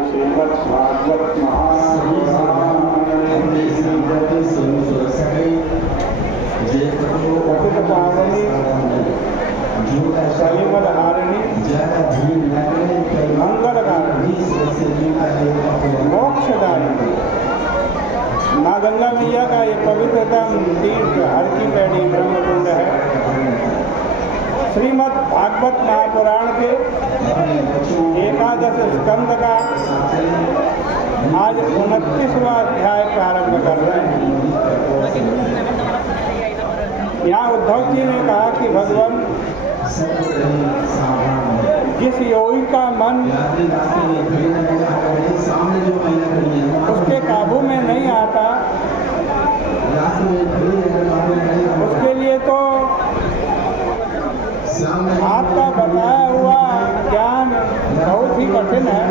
श्रीमद्भागवत श्रीमद्हारिणी मंगलकारिणी मोक्षदायिनी माँ गंगा मैया का ये पवित्रतम तीर्थ हर की पैड़ी ब्रह्मकुंड है। श्रीमद् भागवत महापुराण के 11 स्कंद का आज 29वां अध्याय प्रारंभ कर रहे हैं। यहाँ उद्धव जी ने कहा कि भगवान जिस योगी का मन उसके काबू में नहीं आता उसके लिए तो आपका बताया हुआ ज्ञान बहुत ही कठिन है।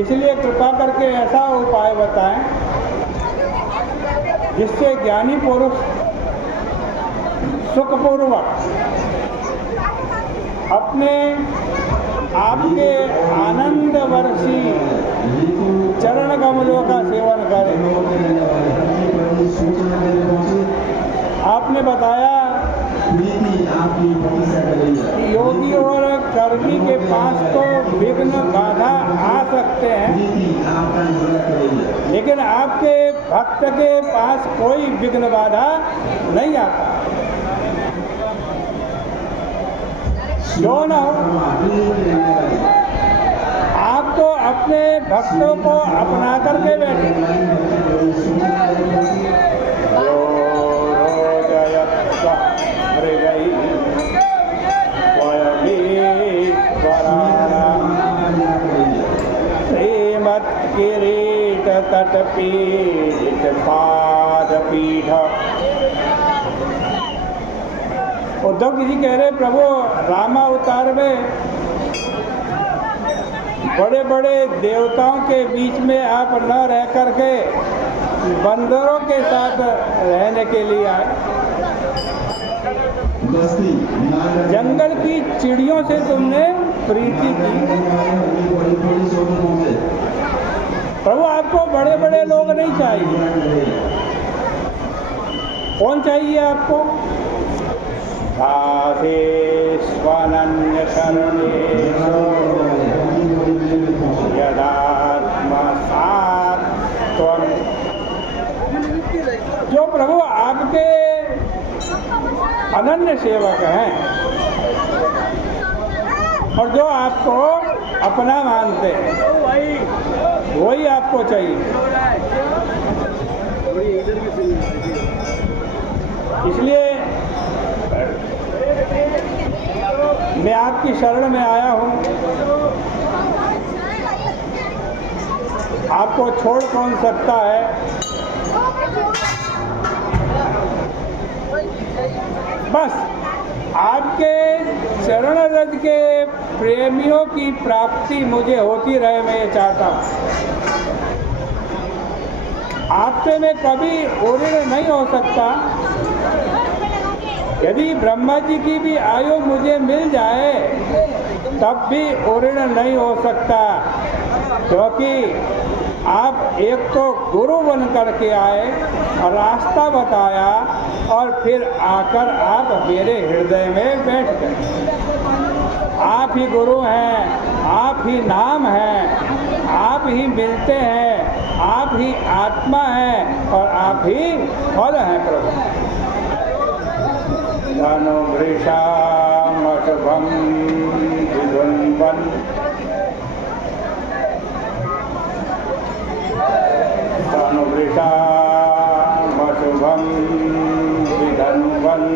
इसलिए कृपा करके ऐसा उपाय बताएं जिससे ज्ञानी पुरुष सुखपूर्वक अपने आपके आनंद वर्षी चरण कमलों का सेवन करें। आपने बताया योगी और कर्मी के पास तो विघ्न बाधा आ सकते हैं, लेकिन आपके भक्त के पास कोई विघ्न बाधा नहीं आता। क्यों न हो, आप तो अपने भक्तों को अपना करके बैठे। श्रीमत् किरीट तटपीठ पादपीठ। उद्धव जी कह रहे प्रभु रामावतार में बड़े बड़े देवताओं के बीच में आप न रह करके बंदरों के साथ रहने के लिए आए। जंगल की चिड़ियों से तुमने प्रीति की। प्रभु आपको बड़े बड़े लोग नहीं चाहिए। कौन चाहिए आपको? दासेष्वनन्य शरणेषु यदात्मसात् त्वं। जो प्रभु आपके अनन्य सेवक हैं और जो आपको अपना मानते हैं वही आपको चाहिए। इसलिए मैं आपकी शरण में आया हूँ। आपको छोड़ कौन सकता है? बस आपके चरण रज के प्रेमियों की प्राप्ति मुझे होती रहे, मैं ये चाहता हूँ। आपसे मैं कभी ओरिण नहीं हो सकता। यदि ब्रह्मा जी की भी आयु मुझे मिल जाए तब भी ओरिण नहीं हो सकता, क्योंकि आप एक तो गुरु बन करके आए और रास्ता बताया और फिर आकर आप मेरे हृदय में बैठ गए। आप ही गुरु हैं, आप ही नाम हैं, आप ही मिलते हैं, आप ही आत्मा हैं और आप ही फल हैं प्रभु। धनुवृषामशुभं विधुन्वन् धनुवृषामशुभं विधन्वन्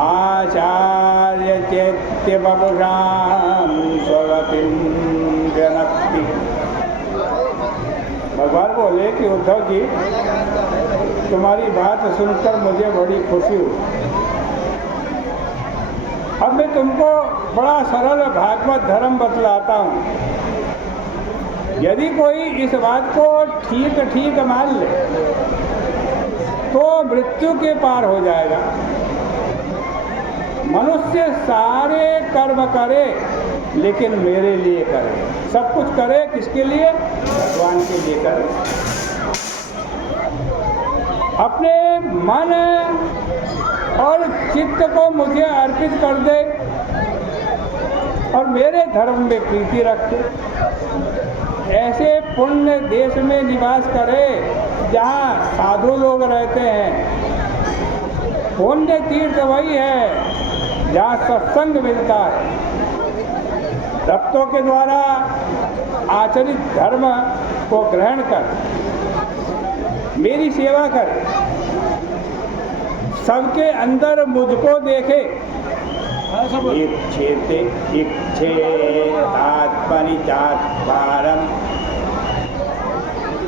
आचार्य चैत्य बपुषां स्वगतिं जनक्ति। भगवान बोले कि उद्धव जी तुम्हारी बात सुनकर मुझे बड़ी खुशी हुई। अब मैं तुमको बड़ा सरल भागवत धर्म बतलाता हूँ। यदि कोई इस बात को ठीक ठीक मान ले तो मृत्यु के पार हो जाएगा। मनुष्य सारे कर्म करे लेकिन मेरे लिए करे, सब कुछ करे किसके लिए? भगवान के लिए करे। अपने मन और चित्त को मुझे अर्पित कर दे और मेरे धर्म में प्रीति रखे। ऐसे पुण्य देश में निवास करे जहाँ साधु लोग रहते हैं। पुण्य तीर्थ वही है जहाँ सत्संग मिलता है। भक्तों के द्वारा आचरित धर्म को ग्रहण कर मेरी सेवा कर, सबके अंदर मुझको देखे। इच्छेतात्मनिचात्मारं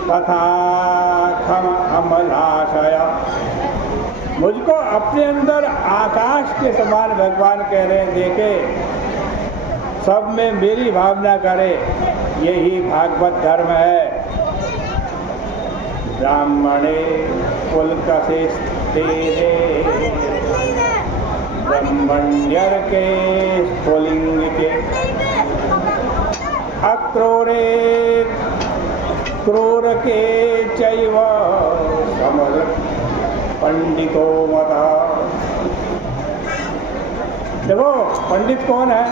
तथाखम अमलाशय। मुझको अपने अंदर आकाश के समान भगवान कह रहे हैं, देखे सब में मेरी भावना करे। यही भागवत धर्म है। ब्राह्मणे पुलकसे तेरे ब्रह्मण्यर के स्फुलिंग के अक्रूरे क्रूर के चैव समर पंडितो मता। देखो पंडित कौन है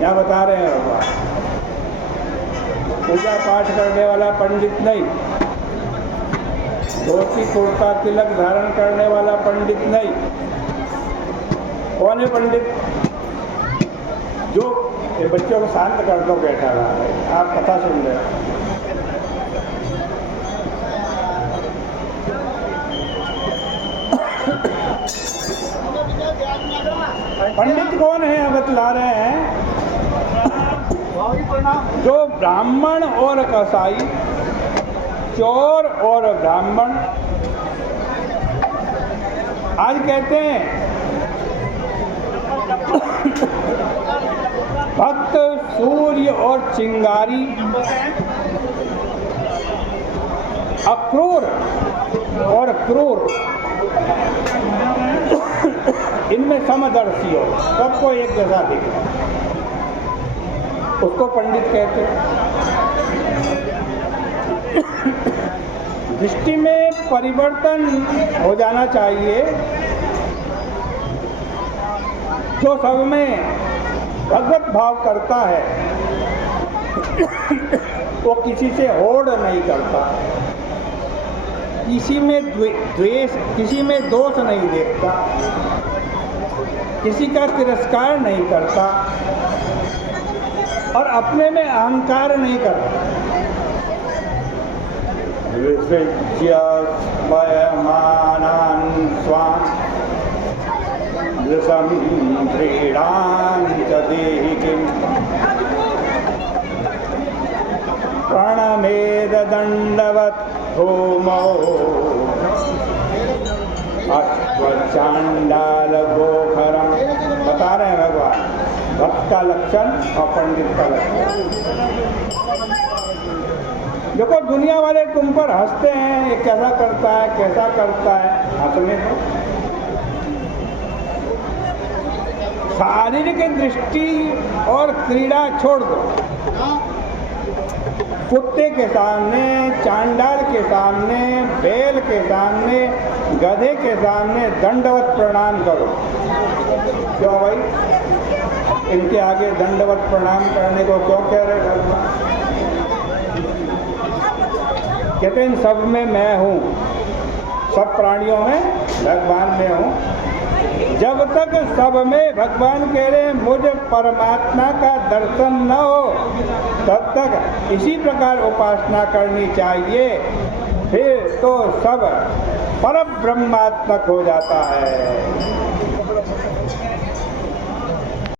यहाँ बता रहे हैं भगवान। पूजा पाठ करने वाला पंडित नहीं, धोती कुर्ता तिलक धारण करने वाला पंडित नहीं। कौन है पंडित? जो ये बच्चों को शांत कर दो, बैठा रहा है, आप कथा सुन रहे। पंडित कौन है बतला रहे हैं? जो ब्राह्मण और कसाई, चोर और ब्राह्मण, आज कहते हैं भक्त, सूर्य और चिंगारी, अक्रूर और क्रूर, इनमें समदर्शी हो, सबको एक जैसा दिखे, उसको पंडित कहते हैं। दृष्टि में परिवर्तन हो जाना चाहिए। जो सब में भगवत भाव करता है वो किसी से होड़ नहीं करता, किसी में द्वेष, किसी में दोष नहीं देखता, किसी का तिरस्कार नहीं करता और अपने में अहंकार नहीं करता। विसृज्य वयमानान् स्वान् दृशं क्रीडां च देहि किम् प्रणमेद दंडवत् भूमौ अश्वचांडाल गोखरम। बता रहे हैं भगवान भक्त का लक्षण और पंडित का लक्षण। देखो दुनिया वाले तुम पर हंसते हैं, ये कैसा करता है कैसा करता है, हंसने दो। शारीरिक दृष्टि और क्रीड़ा छोड़ दो। कुत्ते के सामने, चांडाल के सामने, बैल के सामने, गधे के सामने दंडवत प्रणाम करो। क्यों भाई? इनके आगे दंडवत प्रणाम करने को क्यों कह रहे भगवान? कहते हैं सब में मैं हूँ, सब प्राणियों में भगवान में हूँ। जब तक सब में भगवान कह रहे हैं मुझे परमात्मा का दर्शन न हो, तब तक इसी प्रकार उपासना करनी चाहिए। फिर तो सब पर ब्रह्मात्मक हो जाता है।